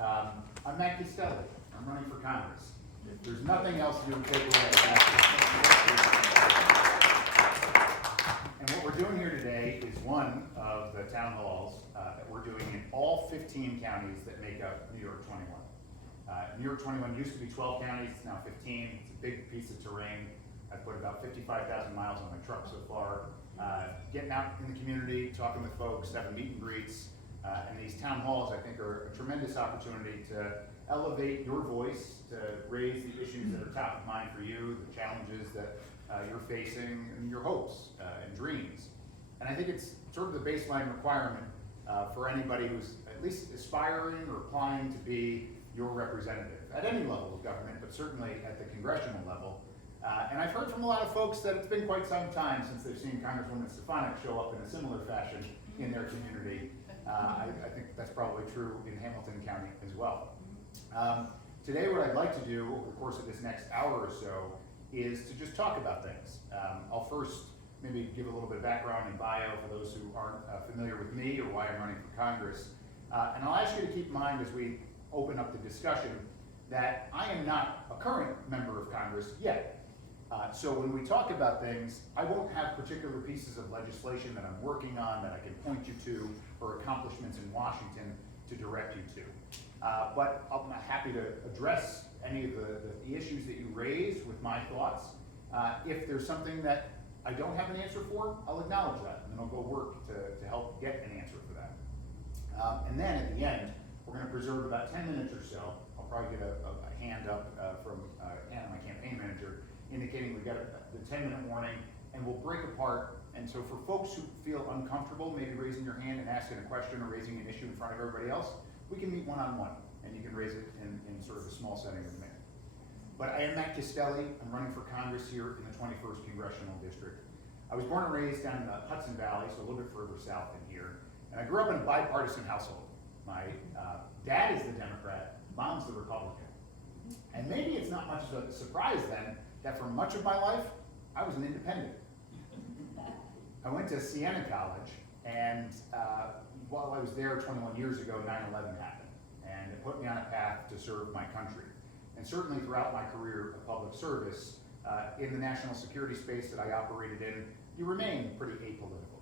I'm Matt Castelli. I'm running for Congress. If there's nothing else you would take away. And what we're doing here today is one of the town halls that we're doing in all 15 counties that make up New York 21. New York 21 used to be 12 counties, it's now 15. It's a big piece of terrain. I've put about 55,000 miles on my truck so far. Getting out in the community, talking with folks, having meet and greets. And these town halls, I think, are a tremendous opportunity to elevate your voice, to raise the issues that are top of mind for you, the challenges that you're facing, and your hopes and dreams. And I think it's sort of the baseline requirement for anybody who's at least aspiring or applying to be your representative at any level of government, but certainly at the congressional level. And I've heard from a lot of folks that it's been quite some time since they've seen Congresswoman Stefanik show up in a similar fashion in their community. I think that's probably true in Hamilton County as well. Today what I'd like to do over the course of this next hour or so is to just talk about things. I'll first maybe give a little bit of background and bio for those who aren't familiar with me or why I'm running for Congress. And I'll ask you to keep in mind as we open up the discussion that I am not a current member of Congress yet. So when we talk about things, I won't have particular pieces of legislation that I'm working on that I can point you to or accomplishments in Washington to direct you to. But I'm happy to address any of the issues that you raise with my thoughts. If there's something that I don't have an answer for, I'll acknowledge that, and then I'll go work to help get an answer for that. And then at the end, we're going to preserve about 10 minutes or so. I'll probably get a hand up from Anna, my campaign manager, indicating we've got the 10-minute warning, and we'll break apart. And so for folks who feel uncomfortable, maybe raising your hand and asking a question or raising an issue in front of everybody else, we can meet one-on-one, and you can raise it in sort of a small setting with me. But I am Matt Castelli. I'm running for Congress here in the 21st Congressional District. I was born and raised down in the Hudson Valley, so a little bit further south than here. And I grew up in a bipartisan household. My dad is the Democrat, mom's the Republican. And maybe it's not much of a surprise then that for much of my life, I was an independent. I went to Siena College, and while I was there 21 years ago, 9/11 happened. And it put me on a path to serve my country. And certainly throughout my career of public service, in the national security space that I operated in, you remain pretty apolitical.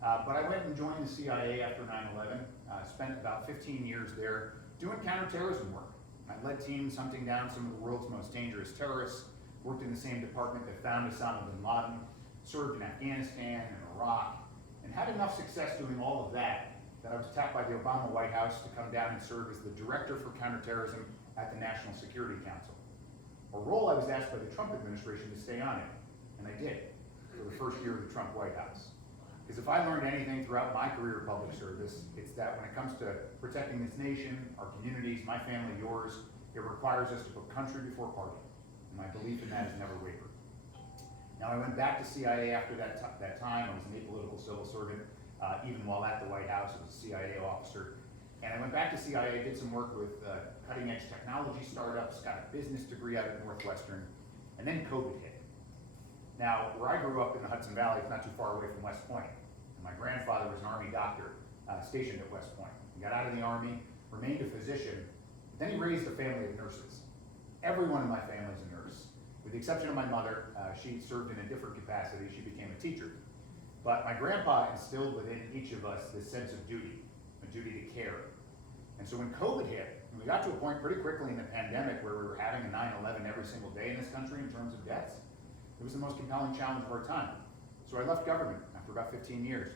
But I went and joined the CIA after 9/11, spent about 15 years there doing counterterrorism work. I led teams hunting down some of the world's most dangerous terrorists, worked in the same department that found Osama bin Laden, served in Afghanistan and Iraq, and had enough success doing all of that I was tapped by the Obama White House to come down and serve as the Director for Counterterrorism at the National Security Council, a role I was asked by the Trump administration to stay on it, and I did for the first year of the Trump White House. Because if I learned anything throughout my career of public service, it's that when it comes to protecting this nation, our communities, my family, yours, it requires us to put country before party. And my belief in that has never wavered. Now I went back to CIA after that time. I was an apolitical civil servant, even while at the White House. I was a CIA officer. And I went back to CIA, did some work with cutting edge technology startups, got a business degree out at Northwestern, and then COVID hit. Now, where I grew up in the Hudson Valley, it's not too far away from West Point. And my grandfather was an Army doctor stationed at West Point. He got out of the Army, remained a physician, but then he raised a family of nurses. Everyone in my family is a nurse. With the exception of my mother, she served in a different capacity. She became a teacher. But my grandpa instilled within each of us this sense of duty, a duty to care. And so when COVID hit, and we got to a point pretty quickly in the pandemic where we were having a 9/11 every single day in this country in terms of deaths, it was the most compelling challenge of our time. So I left government after about 15 years,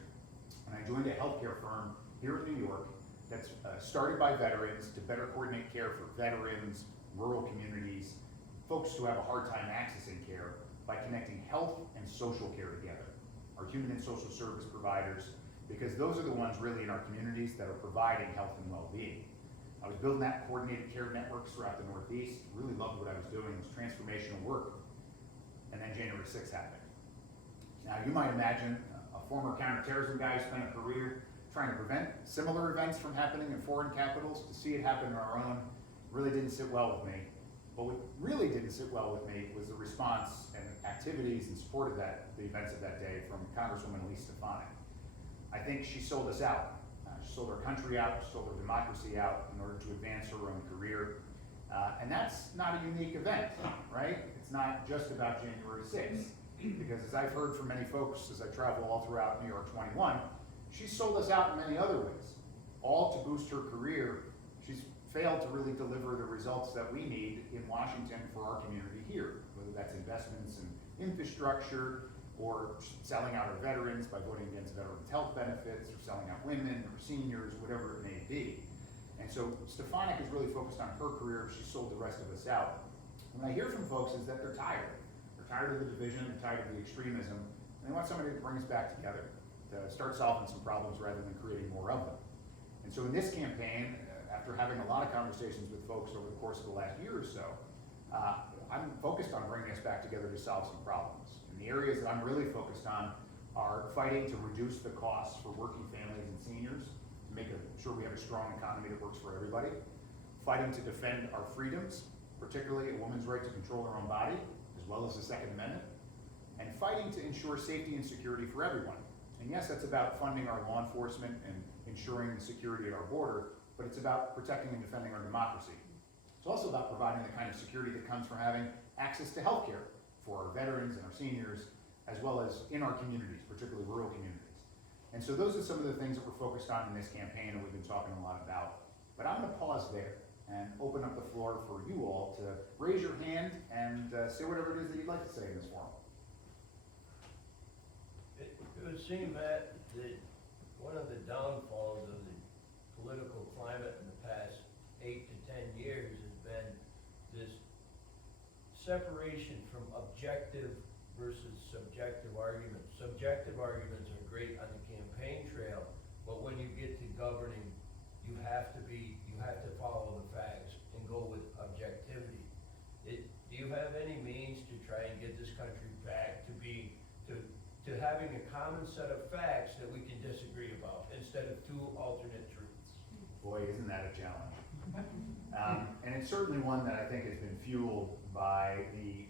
and I joined a healthcare firm here in New York that's started by veterans to better coordinate care for veterans, rural communities, folks who have a hard time accessing care by connecting health and social care together. Our human and social service providers, because those are the ones really in our communities that are providing health and well-being. I was building that coordinated care networks throughout the Northeast, really loved what I was doing. It was transformational work. And then January 6th happened. Now you might imagine a former counterterrorism guy who spent a career trying to prevent similar events from happening in foreign capitals. To see it happen in our own really didn't sit well with me. But what really didn't sit well with me was the response and activities in support of the events of that day from Congresswoman Stefanik. I think she sold us out. She sold her country out, she sold her democracy out in order to advance her own career. And that's not a unique event, right? It's not just about January 6th, because as I've heard from many folks as I travel all throughout New York 21, she's sold us out in many other ways, all to boost her career. She's failed to really deliver the results that we need in Washington for our community here, whether that's investments in infrastructure, or selling out our veterans by voting against veterans' health benefits, or selling out women or seniors, whatever it may be. And so Stefanik is really focused on her career. She sold the rest of us out. What I hear from folks is that they're tired. They're tired of the division, they're tired of the extremism, and they want somebody to bring us back together, to start solving some problems rather than creating more of them. And so in this campaign, after having a lot of conversations with folks over the course of the last year or so, I'm focused on bringing us back together to solve some problems. And the areas that I'm really focused on are fighting to reduce the costs for working families and seniors, to make sure we have a strong economy that works for everybody, fighting to defend our freedoms, particularly a woman's right to control her own body, as well as the Second Amendment, and fighting to ensure safety and security for everyone. And yes, that's about funding our law enforcement and ensuring security at our border, but it's about protecting and defending our democracy. It's also about providing the kind of security that comes from having access to health care for our veterans and our seniors, as well as in our communities, particularly rural communities. And so those are some of the things that we're focused on in this campaign and we've been talking a lot about. But I'm gonna pause there and open up the floor for you all to raise your hand and say whatever it is that you'd like to say in this forum. It would seem, Matt, that one of the downfalls of the political climate in the past 8 to 10 years has been this separation from objective versus subjective arguments. Subjective arguments are great on the campaign trail, but when you get to governing, you have to follow the facts and go with objectivity. Do you have any means to try and get this country back to having a common set of facts that we can disagree about instead of two alternate truths? Boy, isn't that a challenge. And it's certainly one that I think has been fueled by the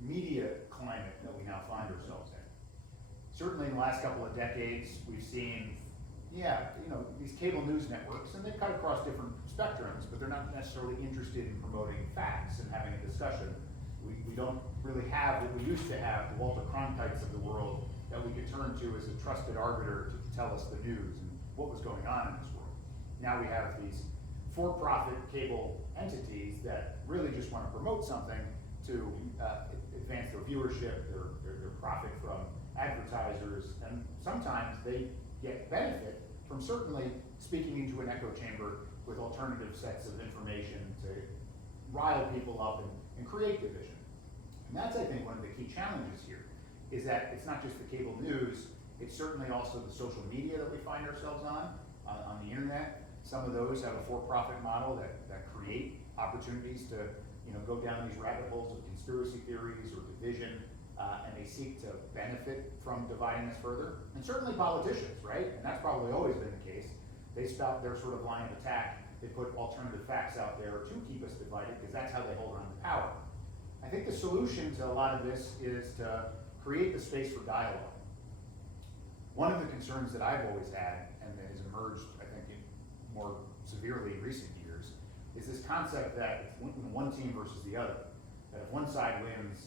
media climate that we now find ourselves in. Certainly in the last couple of decades, we've seen, these cable news networks, and they cut across different spectrums, but they're not necessarily interested in promoting facts and having a discussion. We don't really have what we used to have, the Walter Cronkites of the world, that we could turn to as a trusted arbiter to tell us the news and what was going on in this world. Now we have these for-profit cable entities that really just want to promote something to advance their viewership, their profit from advertisers, and sometimes they get benefit from certainly speaking into an echo chamber with alternative sets of information to rile people up and create division. And that's, I think, one of the key challenges here, is that it's not just the cable news, it's certainly also the social media that we find ourselves on the internet. Some of those have a for-profit model that create opportunities to go down these rabbit holes of conspiracy theories or division, and they seek to benefit from dividing us further. And certainly politicians, right? And that's probably always been the case. They spout their sort of line of attack. They put alternative facts out there to keep us divided, because that's how they hold on to power. I think the solution to a lot of this is to create the space for dialogue. One of the concerns that I've always had, and that has emerged, I think, more severely in recent years, is this concept that it's one team versus the other. That if one side wins,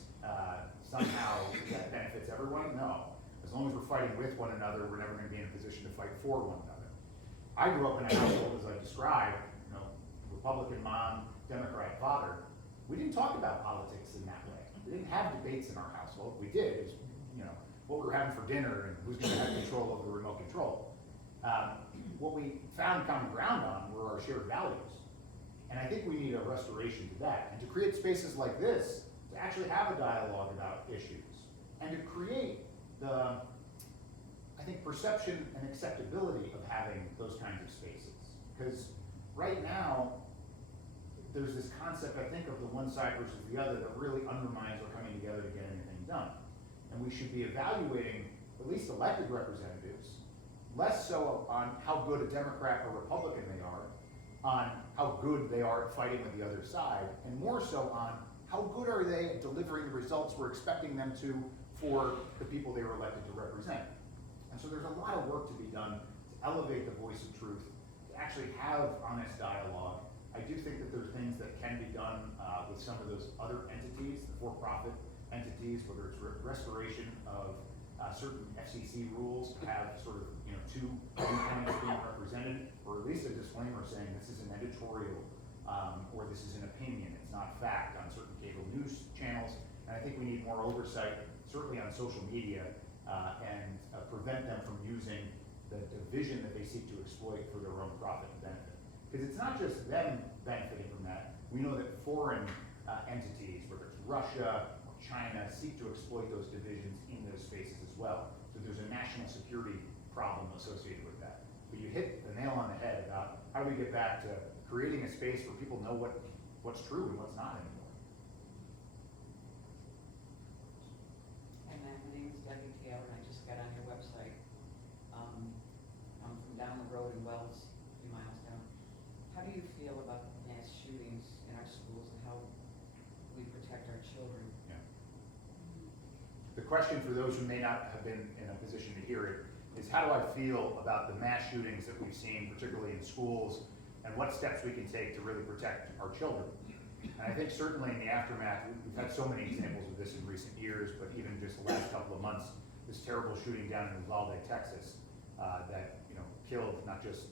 somehow that benefits everyone. No. As long as we're fighting with one another, we're never going to be in a position to fight for one another. I grew up in a household, as I described, Republican mom, Democrat father. We didn't talk about politics in that way. We didn't have debates in our household. We did, is, what we were having for dinner and who's going to have control over the remote control. What we found common ground on were our shared values. And I think we need a restoration to that. And to create spaces like this, to actually have a dialogue about issues, and to create the, I think, perception and acceptability of having those kinds of spaces. Because right now, there's this concept, I think, of the one side versus the other that really undermines our coming together to get anything done. And we should be evaluating at least elected representatives, less so on how good a Democrat or Republican they are, on how good they are at fighting with the other side, and more so on how good are they at delivering the results we're expecting them to for the people they were elected to represent. And so there's a lot of work to be done to elevate the voice of truth, to actually have honest dialogue. I do think that there are things that can be done with some of those other entities, the for-profit entities, whether it's restoration of certain FCC rules to have sort of, two viewpoints being represented, or at least a disclaimer saying this is an editorial or this is an opinion, it's not fact on certain cable news channels. And I think we need more oversight, certainly on social media, and prevent them from using the division that they seek to exploit for their own profit and benefit. Because it's not just them benefiting from that. We know that foreign entities, whether it's Russia or China, seek to exploit those divisions in those spaces as well. So there's a national security problem associated with that. But you hit the nail on the head about how do we get back to creating a space where people know what's true and what's not anymore. Hi, Matt, my name is Debbie Taylor, and I just got on your website. I'm from down the road in Wells, a few miles down. How do you feel about mass shootings in our schools and how we protect our children? Yeah. The question for those who may not have been in a position to hear it is, how do I feel about the mass shootings that we've seen, particularly in schools, and what steps we can take to really protect our children? And I think certainly in the aftermath, we've had so many examples of this in recent years, but even just the last couple of months, this terrible shooting down in Uvalde, Texas, that killed not just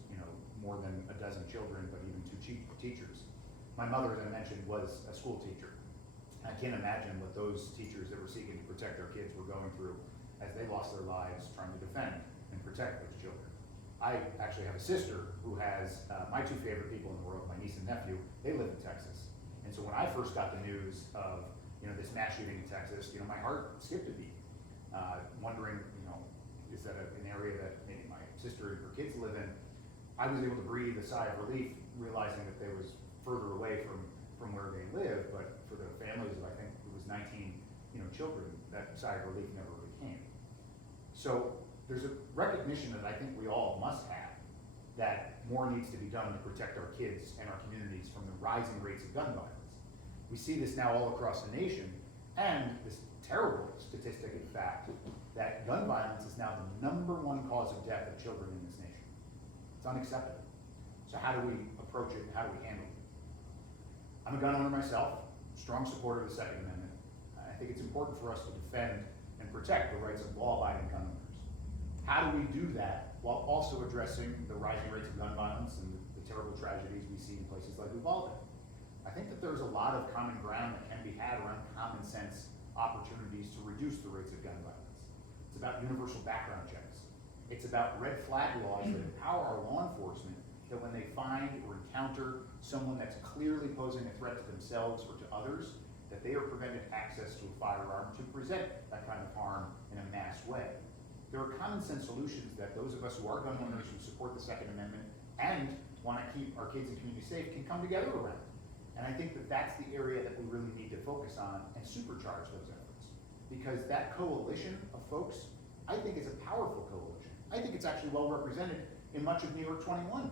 more than a dozen children, but even 2 teachers. My mother, as I mentioned, was a school teacher. I can't imagine what those teachers that were seeking to protect their kids were going through as they lost their lives trying to defend and protect those children. I actually have a sister who has my 2 favorite people in the world, my niece and nephew. They live in Texas. And so when I first got the news of this mass shooting in Texas, my heart skipped a beat, wondering, is that an area that maybe my sister and her kids live in? I was able to breathe a sigh of relief, realizing that they was further away from where they live, but for the families of, I think it was 19 children, that sigh of relief never really came. So there's a recognition that I think we all must have, that more needs to be done to protect our kids and our communities from the rising rates of gun violence. We see this now all across the nation, and this terrible statistic, in fact, that gun violence is now the #1 cause of death of children in this nation. It's unacceptable. So how do we approach it and how do we handle it? I'm a gun owner myself, strong supporter of the Second Amendment. I think it's important for us to defend and protect the rights of law-abiding gun owners. How do we do that while also addressing the rising rates of gun violence and the terrible tragedies we see in places like Uvalde? I think that there's a lot of common ground that can be had around common sense opportunities to reduce the rates of gun violence. It's about universal background checks. It's about red flag laws that empower our law enforcement that when they find or encounter someone that's clearly posing a threat to themselves or to others, that they are prevented access to a firearm to present that kind of harm in a mass way. There are common sense solutions that those of us who are gun owners who support the Second Amendment and want to keep our kids and community safe can come together around. And I think that that's the area that we really need to focus on and supercharge those efforts. Because that coalition of folks, I think, is a powerful coalition. I think it's actually well represented in much of New York 21.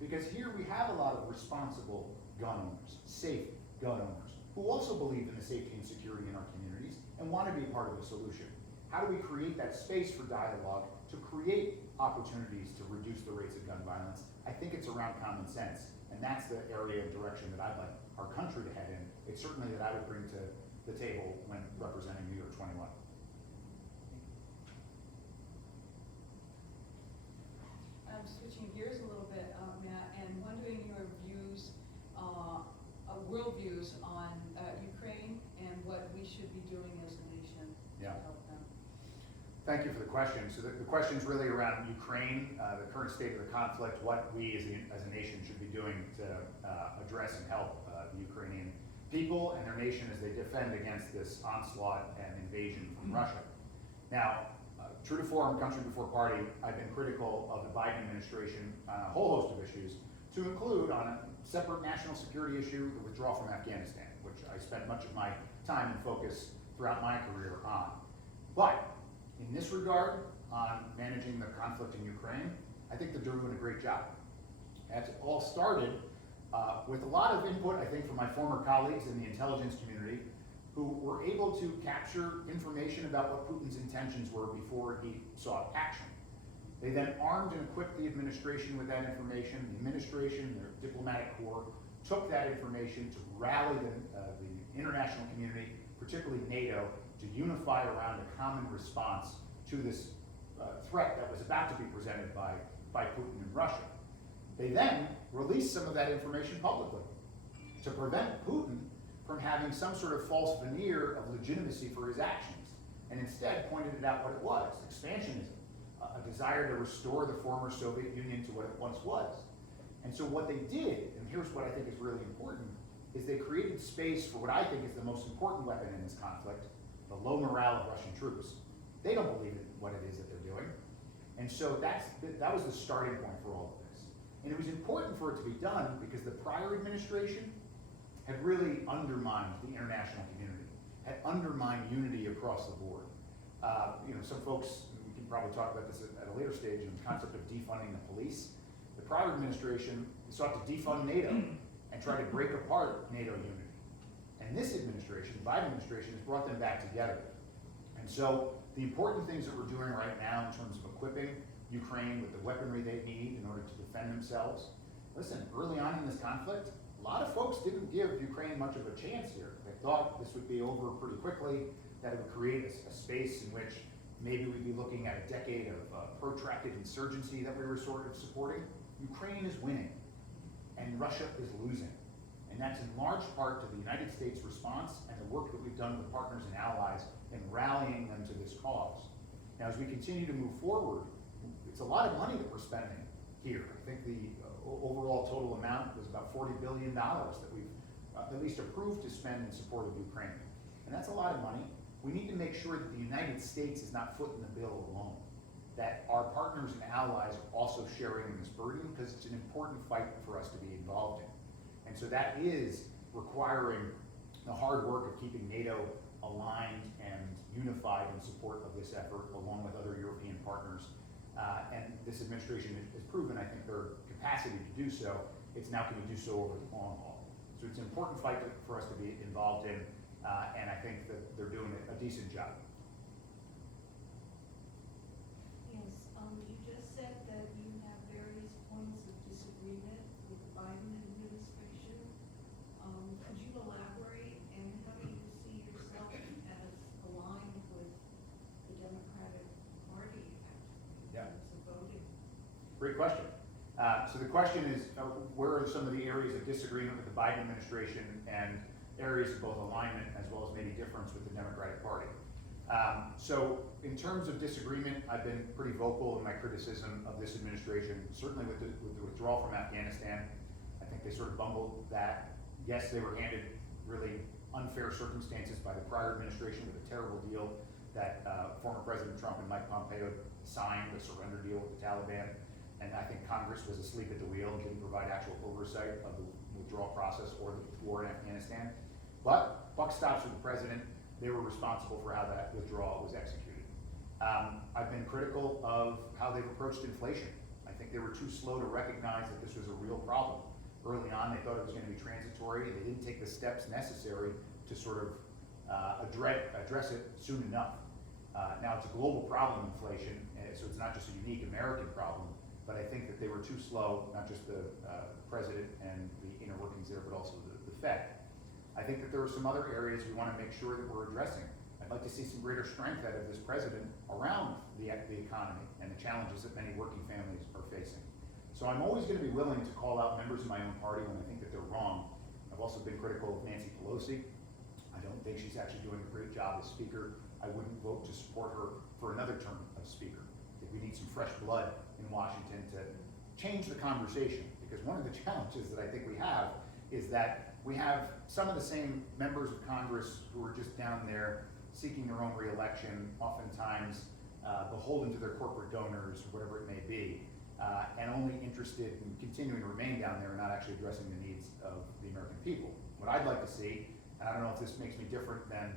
Because here we have a lot of responsible gun owners, safe gun owners, who also believe in the safety and security in our communities and want to be part of the solution. How do we create that space for dialogue to create opportunities to reduce the rates of gun violence? I think it's around common sense, and that's the area and direction that I'd like our country to head in. It's certainly that I would bring to the table when representing New York 21. I'm switching gears a little bit, Matt, and wondering your views, worldviews on Ukraine and what we should be doing as a nation to help them. Thank you for the question. So the question is really around Ukraine, the current state of the conflict, what we as a nation should be doing to address and help the Ukrainian people and their nation as they defend against this onslaught and invasion from Russia. Now, true to form, country before party, I've been critical of the Biden administration on a whole host of issues, to include on a separate national security issue, the withdrawal from Afghanistan, which I spent much of my time and focus throughout my career on. But in this regard, on managing the conflict in Ukraine, I think they're doing a great job. That's all started with a lot of input, I think, from my former colleagues in the intelligence community, who were able to capture information about what Putin's intentions were before he sought action. They then armed and equipped the administration with that information. The administration, their diplomatic corps, took that information to rally the international community, particularly NATO, to unify around a common response to this threat that was about to be presented by Putin and Russia. They then released some of that information publicly to prevent Putin from having some sort of false veneer of legitimacy for his actions, and instead pointed it out what it was: expansionism, a desire to restore the former Soviet Union to what it once was. And so what they did, and here's what I think is really important, is they created space for what I think is the most important weapon in this conflict, the low morale of Russian troops. They don't believe in what it is that they're doing. And so that was the starting point for all of this. And it was important for it to be done because the prior administration had really undermined the international community, had undermined unity across the board. Some folks, we can probably talk about this at a later stage, in the concept of defunding the police. The prior administration sought to defund NATO and try to break apart NATO unity. And this administration, the Biden administration, has brought them back together. And so the important things that we're doing right now in terms of equipping Ukraine with the weaponry they need in order to defend themselves. Listen, early on in this conflict, a lot of folks didn't give Ukraine much of a chance here. They thought this would be over pretty quickly, that it would create a space in which maybe we'd be looking at a decade of protracted insurgency that we were sort of supporting. Ukraine is winning, and Russia is losing. And that's in large part to the United States response and the work that we've done with partners and allies in rallying them to this cause. Now, as we continue to move forward, it's a lot of money that we're spending here. I think the overall total amount was about $40 billion that we've at least approved to spend in support of Ukraine. And that's a lot of money. We need to make sure that the United States is not footing the bill alone, that our partners and allies are also sharing in this burden, because it's an important fight for us to be involved in. And so that is requiring the hard work of keeping NATO aligned and unified in support of this effort, along with other European partners. And this administration has proven, I think, their capacity to do so. It's now can we do so over the long haul. So it's an important fight for us to be involved in, and I think that they're doing a decent job. Yes, you just said that you have various points of disagreement with the Biden administration. Could you elaborate, and how do you see yourself as aligned with the Democratic Party in Yeah. terms of voting? Great question. So the question is, where are some of the areas of disagreement with the Biden administration and areas of both alignment as well as maybe difference with the Democratic Party? So in terms of disagreement, I've been pretty vocal in my criticism of this administration, certainly with the withdrawal from Afghanistan. I think they sort of bungled that. Yes, they were handed really unfair circumstances by the prior administration with a terrible deal that former President Trump and Mike Pompeo signed, a surrender deal with the Taliban. And I think Congress was asleep at the wheel and didn't provide actual oversight of the withdrawal process or the war in Afghanistan. But buck stops with the president. They were responsible for how that withdrawal was executed. I've been critical of how they've approached inflation. I think they were too slow to recognize that this was a real problem. Early on, they thought it was going to be transitory. They didn't take the steps necessary to sort of address it soon enough. Now, it's a global problem, inflation, so it's not just a unique American problem. But I think that they were too slow, not just the president and the inner workings there, but also the Fed. I think that there are some other areas we want to make sure that we're addressing. I'd like to see some greater strength out of this president around the economy and the challenges that many working families are facing. So I'm always going to be willing to call out members of my own party when I think that they're wrong. I've also been critical of Nancy Pelosi. I don't think she's actually doing a great job as Speaker. I wouldn't vote to support her for another term as Speaker. I think we need some fresh blood in Washington to change the conversation, because one of the challenges that I think we have is that we have some of the same members of Congress who are just down there seeking their own re-election, oftentimes beholden to their corporate donors, or whatever it may be, and only interested in continuing to remain down there and not actually addressing the needs of the American people. What I'd like to see, and I don't know if this makes me different than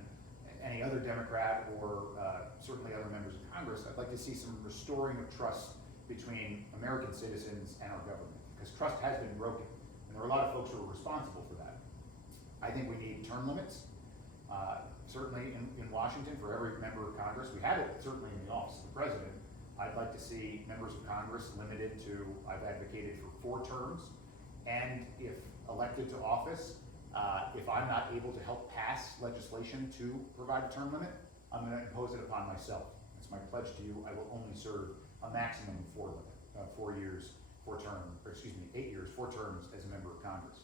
any other Democrat or certainly other members of Congress, I'd like to see some restoring of trust between American citizens and our government, because trust has been broken, and there are a lot of folks who are responsible for that. I think we need term limits, certainly in Washington for every member of Congress. We have it certainly in the office of the president, I'd like to see members of Congress limited to, I've advocated for 4 terms, and if elected to office, if I'm not able to help pass legislation to provide a term limit, I'm gonna impose it upon myself. It's my pledge to you, I will only serve a maximum of 4 years, 4 terms, or excuse me, 8 years, 4 terms as a member of Congress.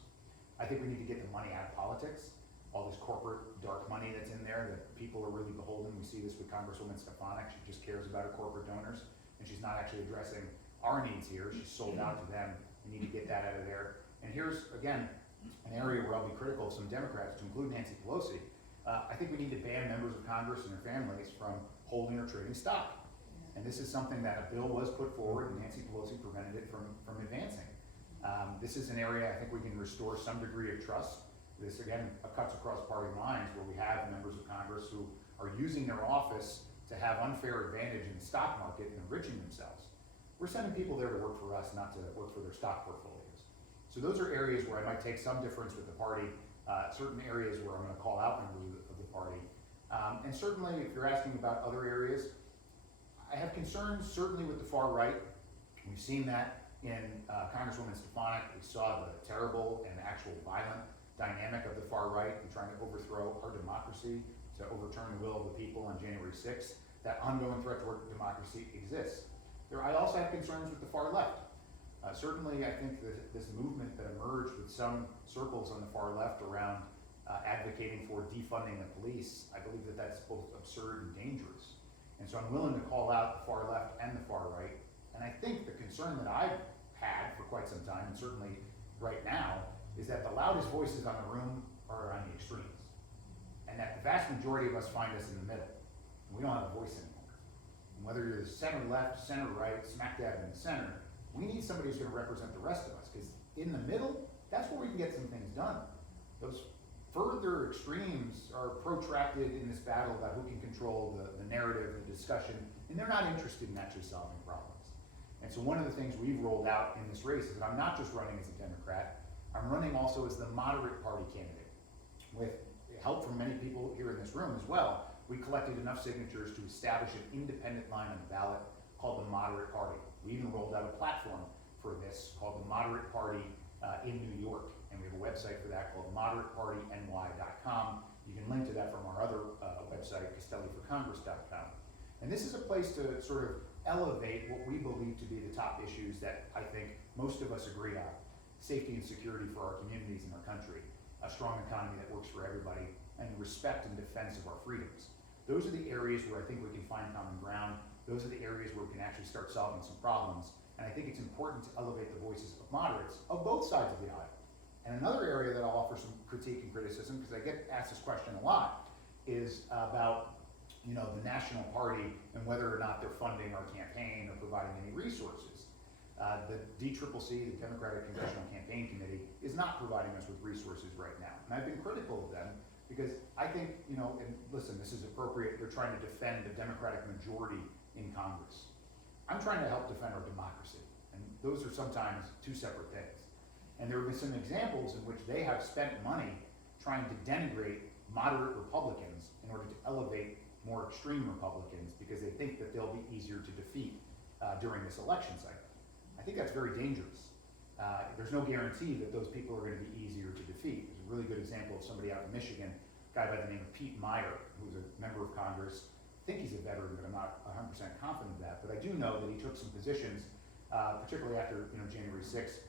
I think we need to get the money out of politics, all this corporate dark money that's in there that people are really beholden. We see this with Congresswoman Stefanik. She just cares about her corporate donors, and she's not actually addressing our needs here. She's sold out to them. We need to get that out of there. And here's, again, an area where I'll be critical of some Democrats, to include Nancy Pelosi. I think we need to ban members of Congress and their families from holding or trading stock. And this is something that a bill was put forward, and Nancy Pelosi prevented it from advancing. This is an area I think we can restore some degree of trust. This, again, cuts across party lines, where we have members of Congress who are using their office to have unfair advantage in the stock market and enriching themselves. We're sending people there to work for us, not to work for their stock portfolios. So those are areas where I might take some difference with the party, certain areas where I'm gonna call out members of the party. And certainly, if you're asking about other areas, I have concerns certainly with the far right. We've seen that in Congresswoman Stefanik. We saw the terrible and actual violent dynamic of the far right in trying to overthrow our democracy, to overturn the will of the people on January 6th. That ongoing threat to our democracy exists. I also have concerns with the far left. Certainly, I think that this movement that emerged with some circles on the far left around advocating for defunding the police, I believe that that's both absurd and dangerous. And so I'm willing to call out the far left and the far right. And I think the concern that I've had for quite some time, and certainly right now, is that the loudest voices on the room are on the extremes. And that the vast majority of us find us in the middle. And we don't have a voice anymore. And whether you're the center left, center right, smack dab in the center, we need somebody who's gonna represent the rest of us, because in the middle, that's where we can get some things done. Those further extremes are protracted in this battle about who can control the narrative, the discussion, and they're not interested in actually solving problems. And so one of the things we've rolled out in this race is that I'm not just running as a Democrat, I'm running also as the moderate party candidate. With help from many people here in this room as well, we collected enough signatures to establish an independent line on the ballot called the Moderate Party. We even rolled out a platform for this called the Moderate Party in New York. And we have a website for that called moderatepartyny.com. You can link to that from our other website, castelliforcongress.com. And this is a place to sort of elevate what we believe to be the top issues that I think most of us agree on. Safety and security for our communities and our country, a strong economy that works for everybody, and respect and defense of our freedoms. Those are the areas where I think we can find common ground. Those are the areas where we can actually start solving some problems. And I think it's important to elevate the voices of moderates of both sides of the aisle. And another area that I'll offer some critique and criticism, because I get asked this question a lot, is about the national party and whether or not they're funding our campaign or providing any resources. The DCCC, the Democratic Congressional Campaign Committee, is not providing us with resources right now. And I've been critical of them because I think, and listen, this is appropriate, they're trying to defend the Democratic majority in Congress. I'm trying to help defend our democracy, and those are sometimes two separate things. And there have been some examples in which they have spent money trying to denigrate moderate Republicans in order to elevate more extreme Republicans because they think that they'll be easier to defeat during this election cycle. I think that's very dangerous. There's no guarantee that those people are going to be easier to defeat. There's a really good example of somebody out in Michigan, a guy by the name of Pete Meyer, who's a member of Congress. I think he's a veteran, but I'm not 100% confident of that. But I do know that he took some positions, particularly after January 6th,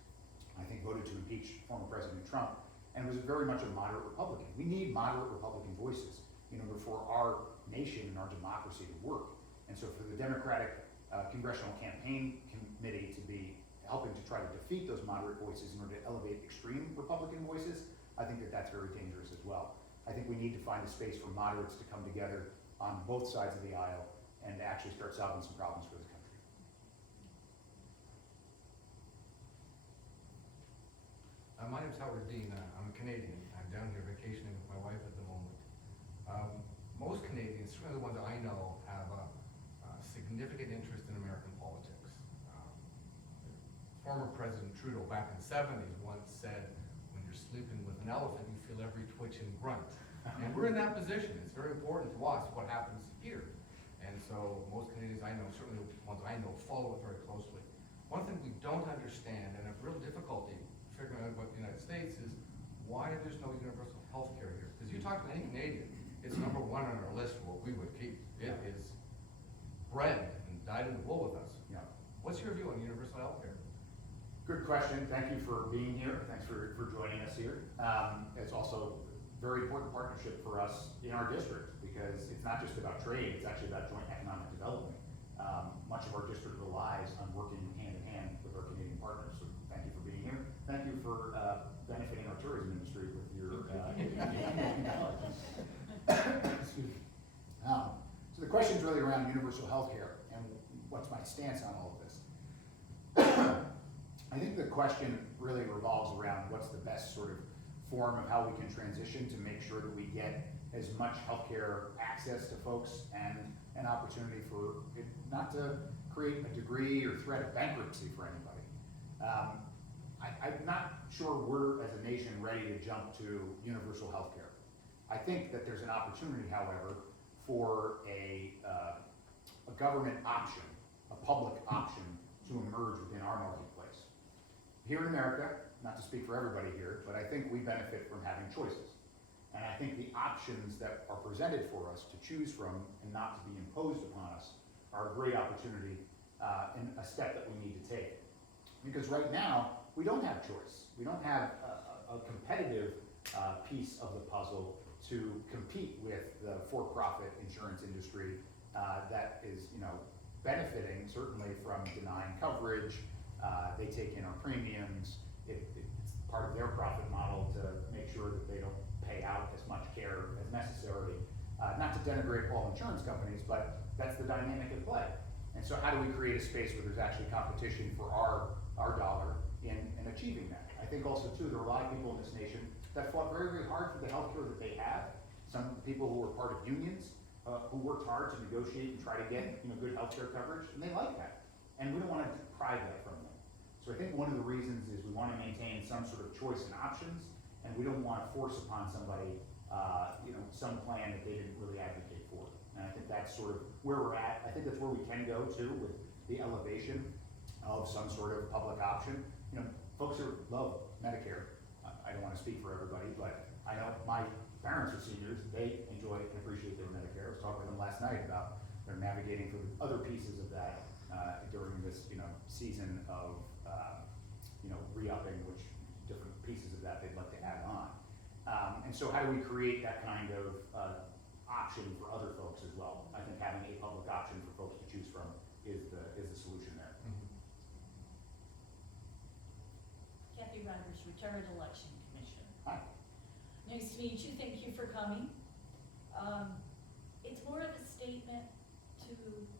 I think voted to impeach former President Trump, and was very much a moderate Republican. We need moderate Republican voices in order for our nation and our democracy to work. And so for the Democratic Congressional Campaign Committee to be helping to try to defeat those moderate voices in order to elevate extreme Republican voices, I think that that's very dangerous as well. I think we need to find a space for moderates to come together on both sides of the aisle and actually start solving some problems for the country. My name's Howard Dean. I'm a Canadian. I'm down here vacationing with my wife at the moment. Most Canadians, certainly the ones I know, have a significant interest in American politics. Former President Trudeau back in the 70s once said, when you're sleeping with an elephant, you feel every twitch and grunt. And we're in that position. It's very important to us what happens here. And And so most Canadians I know, certainly the ones I know, follow it very closely. One thing we don't understand and have real difficulty figuring out about the United States is why there's no universal health care here. Because you talk to any Canadian, it's number one on our list for what we would keep. It is bred and dyed in the wool with us. Yeah. What's your view on universal health care? Good question. Thank you for being here. Thanks for joining us here. It's also a very important partnership for us in our district because it's not just about trade, it's actually about joint economic development. Much of our district relies on working hand in hand with our Canadian partners. So thank you for being here. Thank you for benefiting our tourism industry with your knowledge. Excuse me. So the question is really around universal health care and what's my stance on all of this. I think the question really revolves around what's the best sort of form of how we can transition to make sure that we get as much healthcare access to folks and an opportunity for it not to create a degree or threat of bankruptcy for anybody. I'm not sure we're, as a nation, ready to jump to universal healthcare. I think that there's an opportunity, however, for a government option, a public option to emerge within our marketplace. Here in America, not to speak for everybody here, but I think we benefit from having choices. And I think the options that are presented for us to choose from and not to be imposed upon us are a great opportunity and a step that we need to take. Because right now, we don't have choice. We don't have a competitive piece of the puzzle to compete with the for-profit insurance industry that is, benefiting certainly from denying coverage. They take in our premiums. It's part of their profit model to make sure that they don't pay out as much care as necessary. Not to denigrate all insurance companies, but that's the dynamic at play. And so how do we create a space where there's actually competition for our dollar in achieving that? I think also too, there are a lot of people in this nation that fought very, very hard for the healthcare that they have. Some people who were part of unions, who worked hard to negotiate and try to get good healthcare coverage, and they like that. And we don't want to deprive that from them. So I think one of the reasons is we want to maintain some sort of choice and options, and we don't want to force upon somebody, some plan that they didn't really advocate for. And I think that's sort of where we're at. I think that's where we can go too with the elevation of some sort of public option. Folks who love Medicare, I don't want to speak for everybody, but I know my parents are seniors, they enjoy and appreciate their Medicare. I was talking to them last night about they're navigating through other pieces of that during this, season of, re-upping, which different pieces of that they'd like to add on. And so how do we create that kind of option for other folks as well? I think having a public option for folks to choose from is the solution there. Kathy Rogers, retired election commissioner. Hi. Nice to meet you. Thank you for coming. It's more of a statement to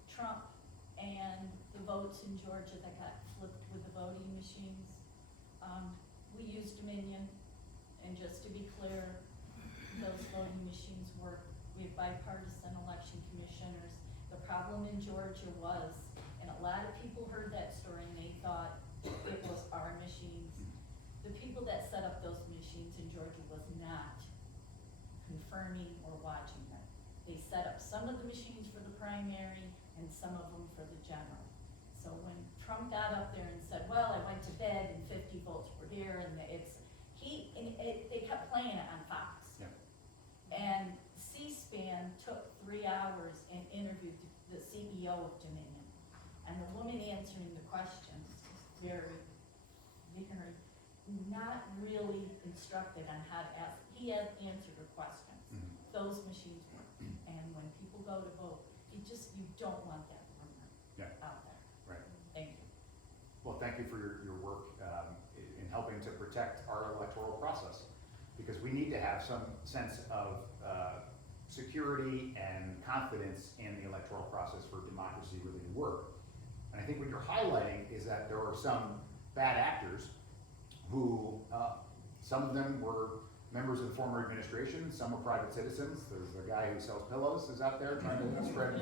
Trump and the votes in Georgia that got flipped with the voting machines. We use Dominion, and just to be clear, those voting machines work. We have bipartisan election commissioners. The problem in Georgia was, and a lot of people heard that story and they thought it was our machines. The people that set up those machines in Georgia was not confirming or watching them. They set up some of the machines for the primary and some of them for the general. So when Trump got up there and said, well, I went to bed and 50 votes were here, and they kept playing it on Fox. Yeah. And C-SPAN took 3 hours and interviewed the CEO of Dominion. And the woman answering the questions was very not really instructed on how to ask. He had answered her questions. Mm-hmm. Those machines work. And when people go to vote, you don't want that rumor out there. Right. Thank you. Well, thank you for your work in helping to protect our electoral process, because we need to have some sense of security and confidence in the electoral process for democracy really to work. And I think what you're highlighting is that there are some bad actors who, some of them were members of the former administration, some were private citizens. There's a guy who sells pillows who's out there trying to spread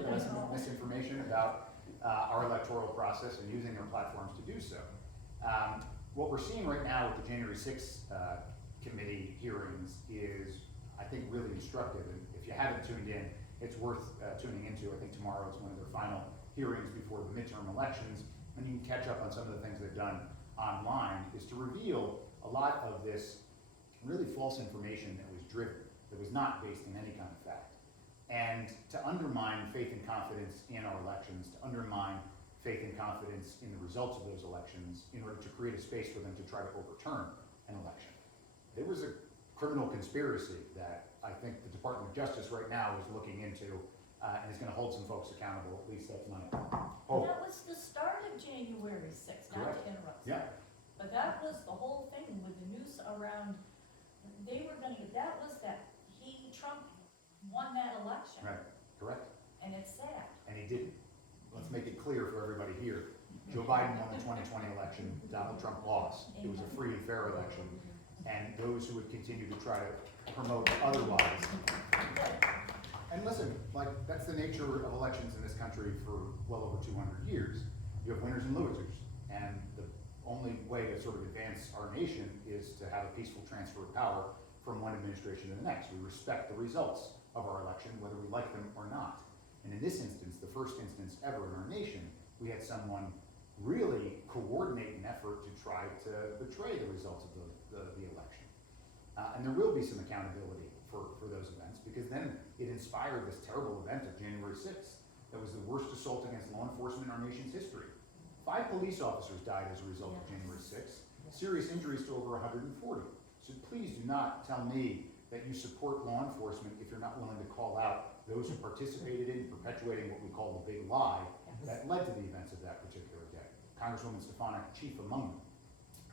misinformation about our electoral process and using their platforms to do so. What we're seeing right now with the January 6th committee hearings is, I think, really instructive. And if you haven't tuned in, it's worth tuning into. I think tomorrow is one of their final hearings before the midterm elections, and you can catch up on some of the things they've done online, is to reveal a lot of this really false information that was driven, that was not based in any kind of fact, and to undermine faith and confidence in our elections, to undermine faith and confidence in the results of those elections in order to create a space for them to try to overturn an election. There was a criminal conspiracy that I think the Department of Justice right now is looking into and is going to hold some folks accountable. At least that's my hope. That was the start of January 6th, not Correct. to interrupt. Yeah. But that was the whole thing with the news around, they were gonna, Trump won that election. Right. Correct. And it's sad. And he didn't. Let's make it clear for everybody here. Joe Biden won the 2020 election. Donald Trump lost. It was a free and fair election. And those who would continue to try to promote otherwise. And listen, like, that's the nature of elections in this country for well over 200 years. You have winners and losers. And the only way to sort of advance our nation is to have a peaceful transfer of power from one administration to the next. We respect the results of our election, whether we like them or not. And in this instance, the first instance ever in our nation, we had someone really coordinate an effort to try to betray the results of the election. And there will be some accountability for those events, because then it inspired this terrible event of January 6th that was the worst assault against law enforcement in our nation's history. 5 police officers died as a result of January 6th, serious injuries to over 140. So please do not tell me that you support law enforcement if you're not willing to call out those who participated in perpetuating what we call the big lie that led to the events of that particular day. Congresswoman Stefanik, chief among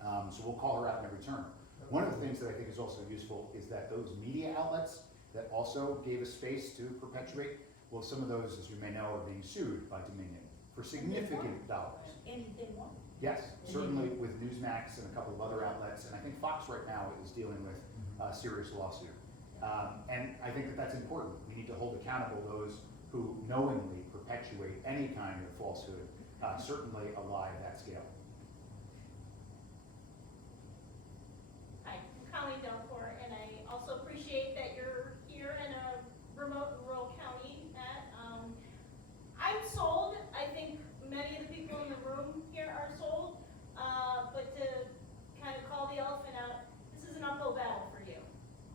them. So we'll call her out in every turn. One of the things that I think is also useful is that those media outlets that also gave us space to perpetuate, well, some of those, as you may know, are being sued by Dominion for significant dollars. And they won. Yes, certainly with Newsmax and a couple of other outlets, and I think Fox right now is dealing with a serious lawsuit. And I think that that's important. We need to hold accountable those who knowingly perpetuate any kind of falsehood, certainly a lie of that scale. Hi, I'm Colleen Delcourt, and I also appreciate that you're here in a remote rural county, Matt. I'm sold. I think many of the people in the room here are sold, but to kind of call the elephant out, this is an uphill battle for you.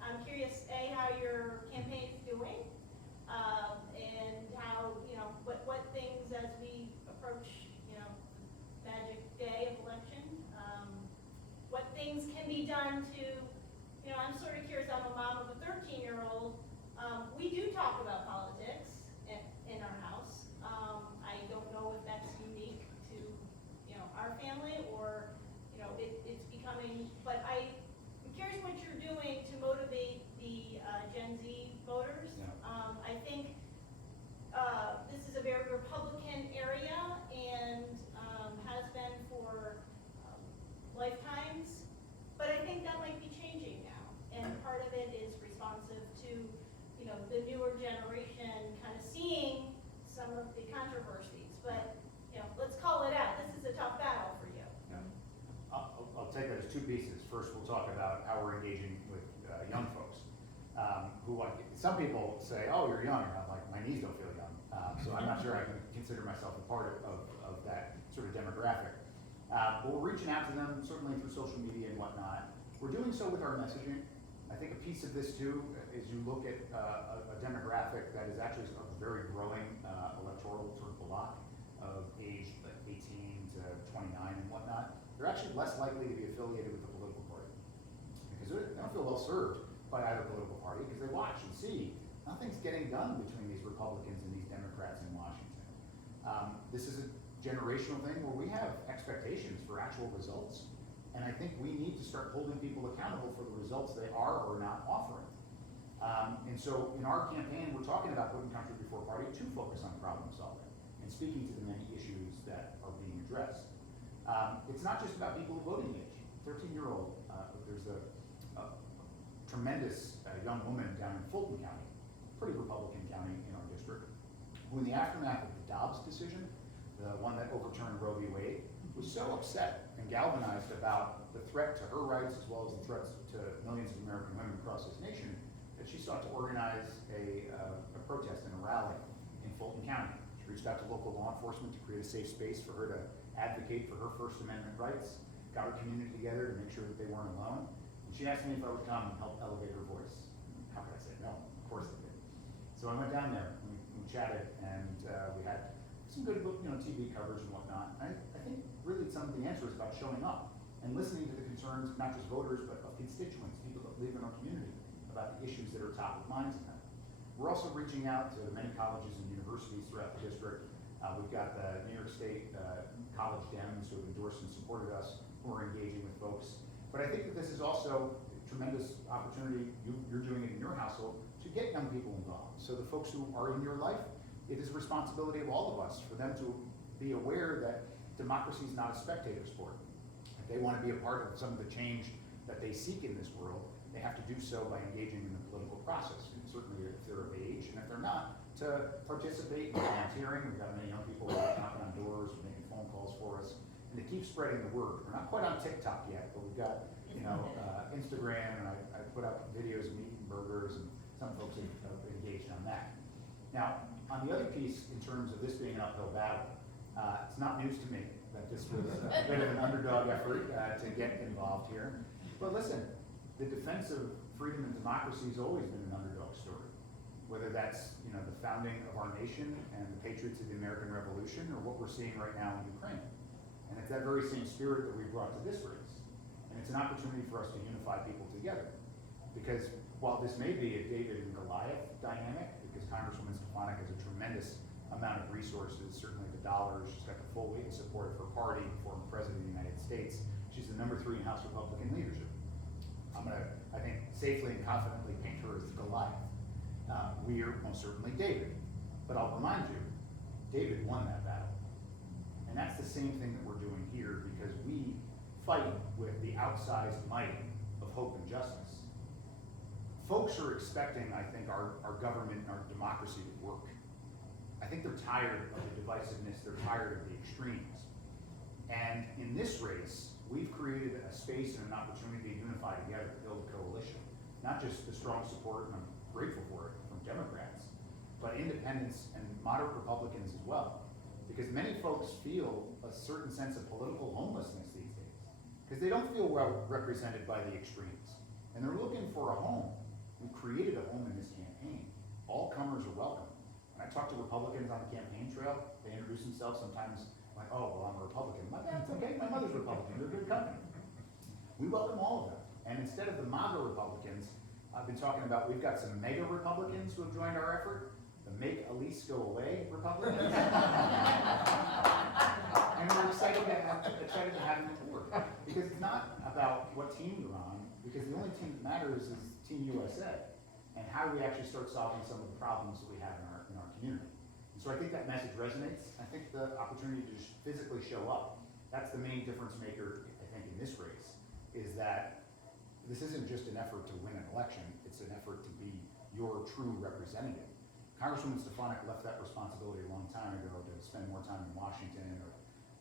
I'm curious, A, how your campaign's doing, and how, what things as we approach, magic day of election, what things can be done to, I'm sort of curious, I'm a mom of a 13-year-old. We do talk about politics in our house. I don't know if that's unique to, our family, or, it's becoming, but I'm curious what you're doing to motivate the Gen Z voters. Yeah. I think this is a very Republican area, and has been for lifetimes, but I think that might be changing now, and part of it is responsive to, the newer generation kind of seeing some of the controversies, but, let's call it out. This is a tough battle for you. Yeah. I'll take that as 2 pieces. First, we'll talk about how we're engaging with young folks, who some people say, oh, you're young, and I'm like, my knees don't feel young. So I'm not sure I can consider myself a part of that sort of demographic. But we're reaching out to them, certainly through social media and whatnot. We're doing so with our messaging. I think a piece of this too is you look at a demographic that is actually a very growing electoral sort of block of age like 18 to 29 and whatnot. They're actually less likely to be affiliated with the political party because they don't feel well served by either political party, because they watch and see nothing's getting done between these Republicans and these Democrats in Washington. This is a generational thing where we have expectations for actual results. And I think we need to start holding people accountable for the results they are or not offering. And so in our campaign, we're talking about putting country before party to focus on problem solving and speaking to the many issues that are being addressed. It's not just about people of voting age. 13-year-old, there's a tremendous young woman down in Fulton County, pretty Republican county in our district, who in the aftermath of the Dobbs decision, the one that overturned Roe v. Wade, was so upset and galvanized about the threat to her rights as well as the threats to millions of American women across this nation that she sought to organize a protest and a rally in Fulton County. She reached out to local law enforcement to create a safe space for her to advocate for her First Amendment rights, got her community together to make sure that they weren't alone. And she asked me if I would come and help elevate her voice. How could I say no? Of course I did. So I went down there, we chatted, and we had some good, TV coverage and whatnot. I think really some of the answer is about showing up and listening to the concerns, not just voters, but of constituents, people that live in our community, about the issues that are top of mind to them. We're also reaching out to many colleges and universities throughout the district. We've got the New York State College Dems who have endorsed and supported us, who are engaging with folks. But I think that this is also a tremendous opportunity, you're doing it in your household, to get young people involved. So the folks who are in your life, it is a responsibility of all of us for them to be aware that democracy is not a spectator sport. If they want to be a part of some of the change that they seek in this world, they have to do so by engaging in the political process. And certainly if they're of age, and if they're not, to participate in volunteering. We've got many young people who are knocking on doors, making phone calls for us, and to keep spreading the word. We're not quite on TikTok yet, but we've got Instagram, and I put up videos of me eating burgers, and some folks have engaged on that. Now, on the other piece, in terms of this being an uphill battle, it's not news to me that this was a bit of an underdog effort to get involved here. But listen, the defense of freedom and democracy has always been an underdog story. Whether that's the founding of our nation and the patriots of the American Revolution, or what we're seeing right now in Ukraine. And it's that very same spirit that we brought to this race. And it's an opportunity for us to unify people together. Because while this may be a David and Goliath dynamic, because Congresswoman Stefanik has a tremendous amount of resources, certainly the dollars, she's got the full weight and support of her party, former president of the United States. She's the #3 in House Republican leadership. I'm gonna, I think, safely and confidently paint her as Goliath. We are most certainly David. But I'll remind you, David won that battle. And that's the same thing that we're doing here, because we fight with the outsized might of hope and justice. Folks are expecting, I think, our government and our democracy to work. I think they're tired of the divisiveness, they're tired of the extremes. And in this race, we've created a space and an opportunity to unify together, to build a coalition. Not just the strong support, and I'm grateful for it, from Democrats, but independents and moderate Republicans as well. Because many folks feel a certain sense of political homelessness these days, because they don't feel well represented by the extremes. And they're looking for a home. We created a home in this campaign. All comers are welcome. When I talk to Republicans on the campaign trail, they introduce themselves sometimes like, oh, well, I'm a Republican. My dad's okay, my mother's Republican, they're good company. We welcome all of them. And instead of the MAGA Republicans, I've been talking about, we've got some mega Republicans who have joined our effort, the Make Elise Go Away Republicans. And we're excited to have them aboard. Because it's not about what team you're on, because the only team that matters is Team USA, and how do we actually start solving some of the problems that we have in our community. And so I think that message resonates. I think the opportunity to just physically show up, that's the main difference maker, I think, in this race, is that this isn't just an effort to win an election, it's an effort to be your true representative. Congresswoman Stefanik left that responsibility a long time ago to spend more time in Washington, or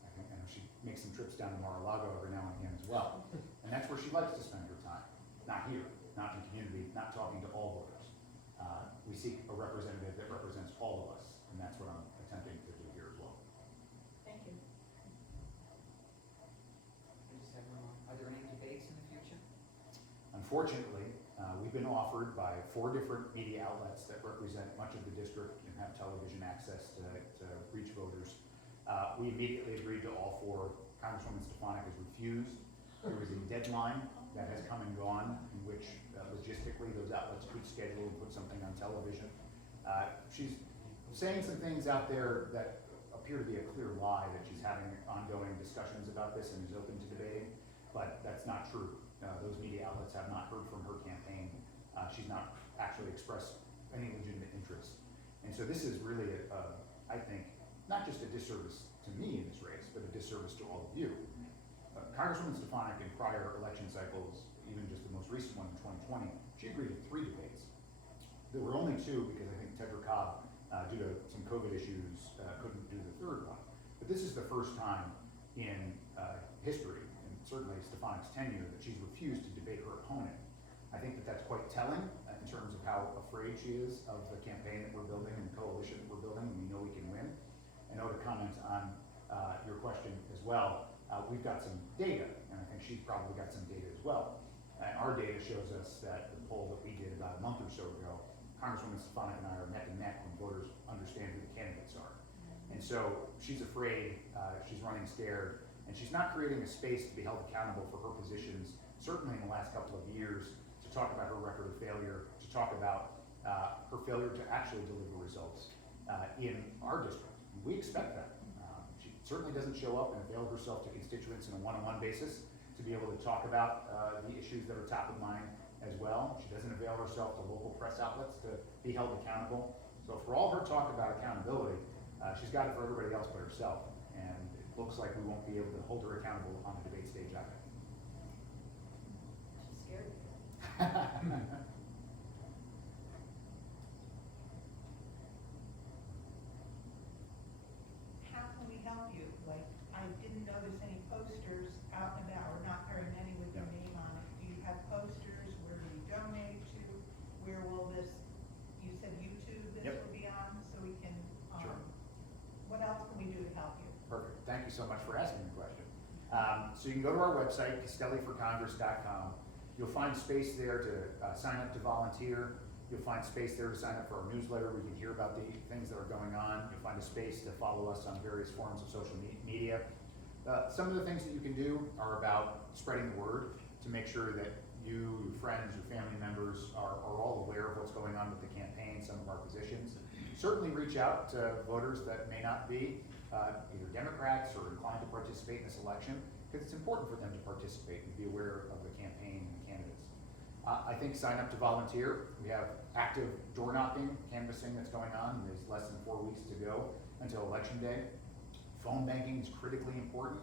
I think she makes some trips down to Mar-a-Lago every now and again as well. And that's where she likes to spend her time, not here, not in community, not talking to all voters. We seek a representative that represents all of us, and that's what I'm attempting to do here as well. Thank you. I just have one more. Are there any debates in the future? Unfortunately, we've been offered by 4 different media outlets that represent much of the district and have television access to reach voters. We immediately agreed to all 4. Congresswoman Stefanik has refused. There was a deadline that has come and gone in which logistically those outlets could schedule and put something on television. She's saying some things out there that appear to be a clear lie, that she's having ongoing discussions about this and is open to debating, but that's not true. Those media outlets have not heard from her campaign. She's not actually expressed any legitimate interest. And so this is really, I think, not just a disservice to me in this race, but a disservice to all of you. Congresswoman Stefanik in prior election cycles, even just the most recent one in 2020, she agreed to 3 debates. There were only 2 because I think Tetra Cobb, due to some COVID issues, couldn't do the 3rd one. But this is the first time in history, and certainly Stefanik's tenure, that she's refused to debate her opponent. I think that that's quite telling in terms of how afraid she is of the campaign that we're building and the coalition that we're building, and we know we can win. And to comment on your question as well, we've got some data, and I think she's probably got some data as well. And our data shows us that the poll that we did about a month or so ago, Congresswoman Stefanik and I are neck and neck when voters understand who the candidates are. And so she's afraid, she's running scared, and she's not creating a space to be held accountable for her positions, certainly in the last couple of years, to talk about her record of failure, to talk about her failure to actually deliver results in our district. We expect that. She certainly doesn't show up and avail herself to constituents in a one-on-one basis to be able to talk about the issues that are top of mind as well. She doesn't avail herself to local press outlets to be held accountable. So for all her talk about accountability, she's got it for everybody else but herself. And it looks like we won't be able to hold her accountable on the debate stage either. She's scared. How can we help you? Like, I didn't notice any posters out and about, or not very many with your Yeah. name on it. Do you have posters? Where do you donate to? Where will this, you said YouTube this Yep. will be on, so we can, Sure. what else can we do to help you? Perfect. Thank you so much for asking the question. So you can go to our website, castelliforcongress.com. You'll find space there to sign up to volunteer. You'll find space there to sign up for our newsletter. We can hear about the things that are going on. You'll find a space to follow us on various forms of social media. Some of the things that you can do are about spreading the word to make sure that you, your friends, your family members are all aware of what's going on with the campaign, some of our positions. Certainly reach out to voters that may not be either Democrats or inclined to participate in this election, because it's important for them to participate and be aware of the campaign and the candidates. I think sign up to volunteer. We have active door knocking, canvassing that's going on. There's less than 4 weeks to go until Election Day. Phone banking is critically important.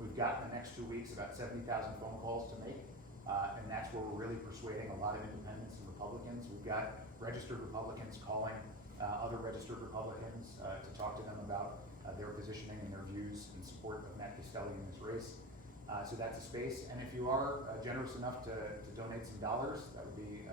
We've got in the next 2 weeks about 70,000 phone calls to make, and that's where we're really persuading a lot of independents and Republicans. We've got registered Republicans calling other registered Republicans to talk to them about their positioning and their views in support of Matt Castelli in this race. So that's a space, and if you are generous enough to donate some dollars, that would be,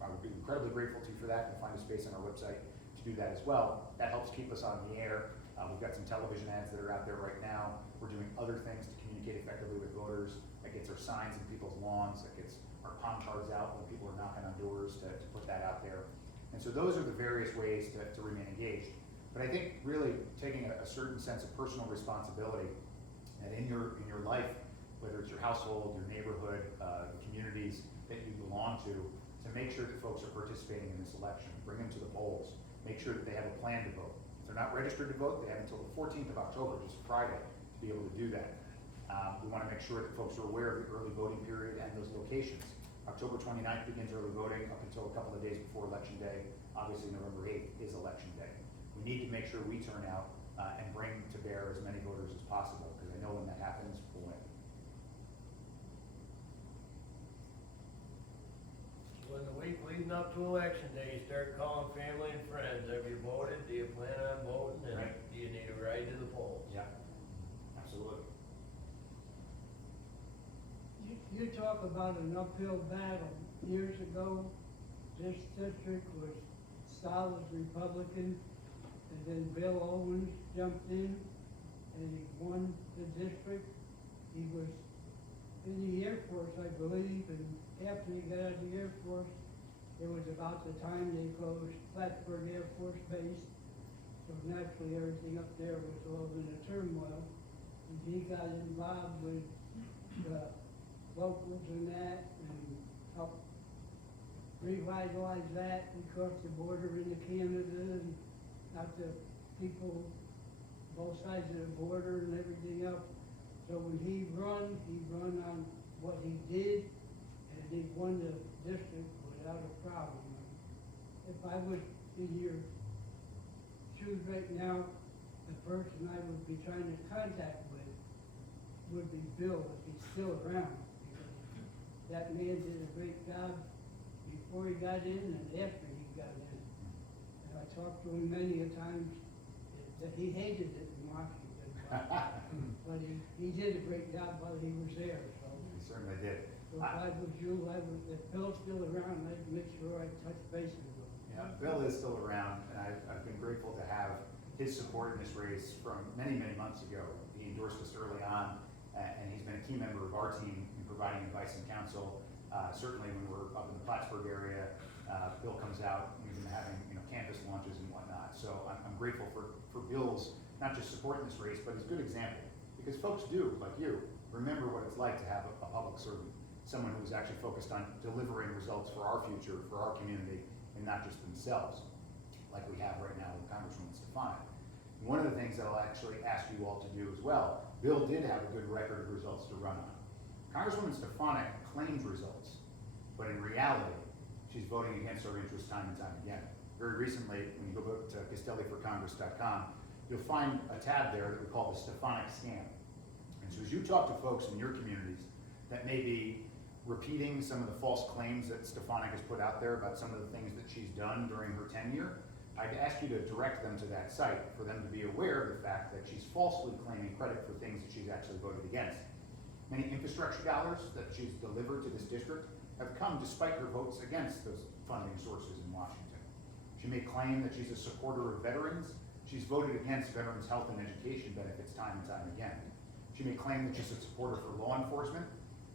I would be incredibly grateful to you for that. You'll find a space on our website to do that as well. That helps keep us on the air. We've got some television ads that are out there right now. We're doing other things to communicate effectively with voters. That gets our signs in people's lawns, that gets our palm cards out when people are knocking on doors to put that out there. And so those are the various ways to remain engaged. But I think really taking a certain sense of personal responsibility, and in your life, whether it's your household, your neighborhood, the communities that you belong to make sure that folks are participating in this election. Bring them to the polls. Make sure that they have a plan to vote. If they're not registered to vote, they have until the 14th of October, just Friday, to be able to do that. We want to make sure that folks are aware of the early voting period and those locations. October 29th begins early voting up until a couple of days before Election Day. Obviously, November 8th is Election Day. We need to make sure we turn out and bring to bear as many voters as possible, because I know when that happens, we'll win. So in the week leading up to Election Day, you start calling family and friends. Have you voted? Do you plan on voting? And Right. do you need a ride to the polls? Yeah, absolutely. You talk about an uphill battle. Years ago, this district was solid Republican, and then Bill Owens jumped in, and he won the district. He was in the Air Force, I believe, and after he got out of the Air Force, it was about the time they closed Plattsburgh Air Force Base, so naturally everything up there was a little bit of turmoil. And he got involved with the locals and that, and helped revitalize that across the border into Canada, and out to people both sides of the border and everything else. So when he run on what he did, and he won the district without a problem. If I was in your shoes right now, the person I would be trying to contact with would be Bill, if he's still around. That man did a great job before he got in and after he got in. And I talked to him many a times, that he hated it in Washington. But he did a great job while he was there, so. He certainly did. So if I was you, if Bill's still around, I'd make sure I touch base with him. Yeah, Yeah, Bill is still around, and I've been grateful to have his support in this race from many, many months ago. He endorsed us early on, and he's been a key member of our team in providing advice and counsel. Certainly when we're up in the Plattsburgh area, Bill comes out, we've been having, canvas launches and whatnot. So I'm grateful for Bill's, not just support in this race, but his good example. Because folks do, like you, remember what it's like to have a public servant, someone who's actually focused on delivering results for our future, for our community, and not just themselves, like we have right now with Congresswoman Stefanik. One of the things that I'll actually ask you all to do as well, Bill did have a good record of results to run on. Congresswoman Stefanik claims results, but in reality, she's voting against our interests time and time again. Very recently, when you go to castelliforcongress.com, you'll find a tab there that we call the Stefanik scam. And so as you talk to folks in your communities that may be repeating some of the false claims that Stefanik has put out there about some of the things that she's done during her tenure, I'd ask you to direct them to that site for them to be aware of the fact that she's falsely claiming credit for things that she's actually voted against. Many infrastructure dollars that she's delivered to this district have come despite her votes against those funding sources in Washington. She may claim that she's a supporter of veterans. She's voted against veterans' health and education benefits time and time again. She may claim that she's a supporter for law enforcement.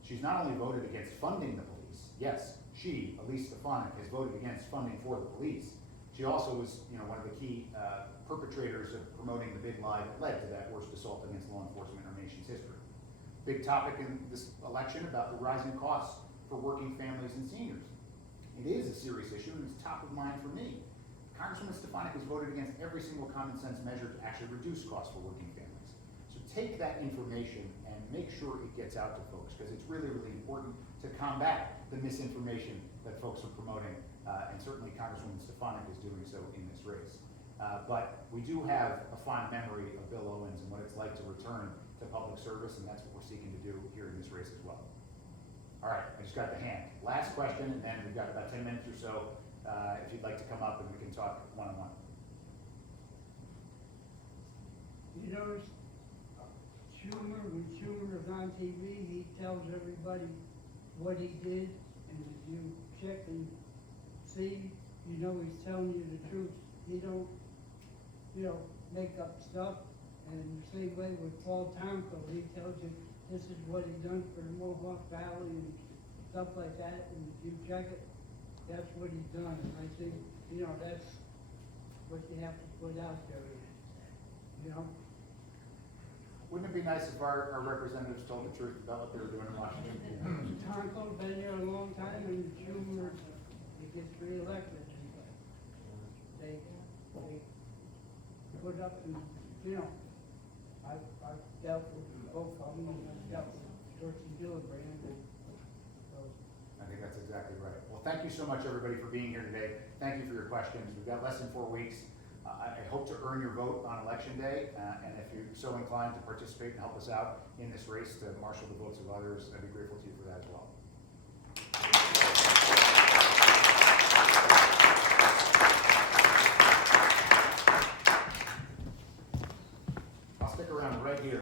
She's not only voted against funding the police, yes, she, Elise Stefanik, has voted against funding for the police. She also was, one of the key perpetrators of promoting the big lie that led to that worst assault against law enforcement in our nation's history. Big topic in this election about the rising costs for working families and seniors. It is a serious issue and it's top of mind for me. Congresswoman Stefanik has voted against every single common sense measure to actually reduce costs for working families. So take that information and make sure it gets out to folks, because it's really, really important to combat the misinformation that folks are promoting, and certainly Congresswoman Stefanik is doing so in this race. But we do have a fond memory of Bill Owens and what it's like to return to public service, and that's what we're seeking to do here in this race as well. All right, I just got the hand. Last question, and then we've got about 10 minutes or so if you'd like to come up and we can talk one-on-one. You notice Schumer, when Schumer is on TV, he tells everybody what he did, and if you check and see, he's telling you the truth. He don't, make up stuff. And the same way with Paul Tomko, he tells you this is what he done for the Mohawk Valley and stuff like that, and if you check it, that's what he's done. And I think, that's what you have to put out there, Wouldn't it be nice if our representatives told the truth about what they were doing in Washington? Tomko's been here a long time, and Schumer, he gets reelected. They put up, and, I've dealt with both of them, and I've dealt with George and Gillibrand, and so. I think that's exactly right. Well, thank you so much, everybody, for being here today. Thank you for your questions. We've got less than 4 weeks. I hope to earn your vote on Election Day, and if you're so inclined to participate and help us out in this race to marshal the votes of others, I'd be grateful to you for that as well.